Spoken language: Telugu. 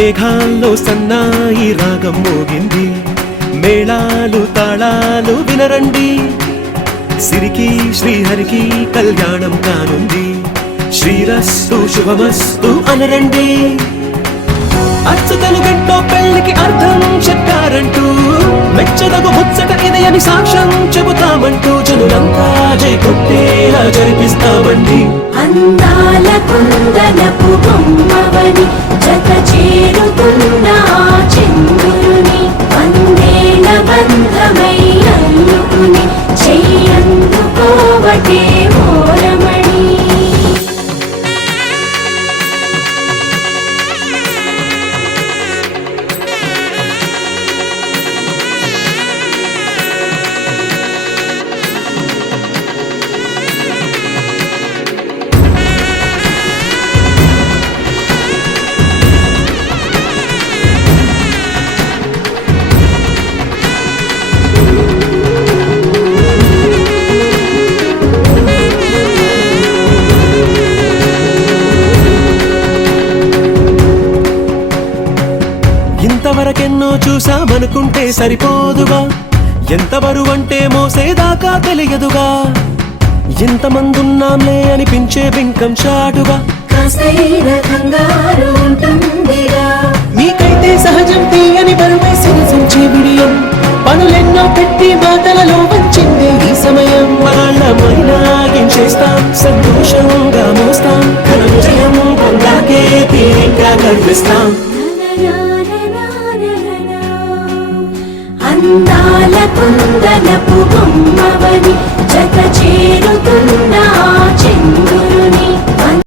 మేఘాల్లో సన్నాయి రాగం మోగింది, మేళాలు తాళాలు వినరండి, సిరికి శ్రీహరికి కళ్యాణం కానుంది, శ్రీరస్తు శుభమస్తు అనరండి. అచ్చతలు గంటో పెళ్లికి అర్థం చెప్పారంటూ, మెచ్చదగు ముచ్చట ఇది అని సాక్ష్యం చెబుతామంటూ, జనులంతా జై కొట్టేలా జరిపిస్తామండి. అందాల కుందనపు బొమ్మవని జత చేరుతున్న చంద్రుని, వందేల బంధమై అల్లుకుని చెయ్యందుకోవటే ఓరమణి. ఇంతవరకెన్నో చూసామనుకుంటే సరిపోదుగా, ఎంత బరువంటే మోసేదాకా తెలియదుగా, ఇంతమందున్నాంలే అనిపించే బింకం చాటుగా, కాస్తైన కంగారు ఉంటుందిగా, మీకైతే సహజం తీయని బరువేసిన సంచే బిడియం, పనులెన్నో పెట్టి మాటలలో వచ్చిందే ఈ సమయం. వాళ్ళమైనాగించేస్తాం, సంతోషంగా మోస్తాం, ఘన విజయం పొందాకే తీరిగ్గా కనిపిస్తాం. అందాల కుందనపు బొమ్మవని జత చేరుతున్న చంద్రుని.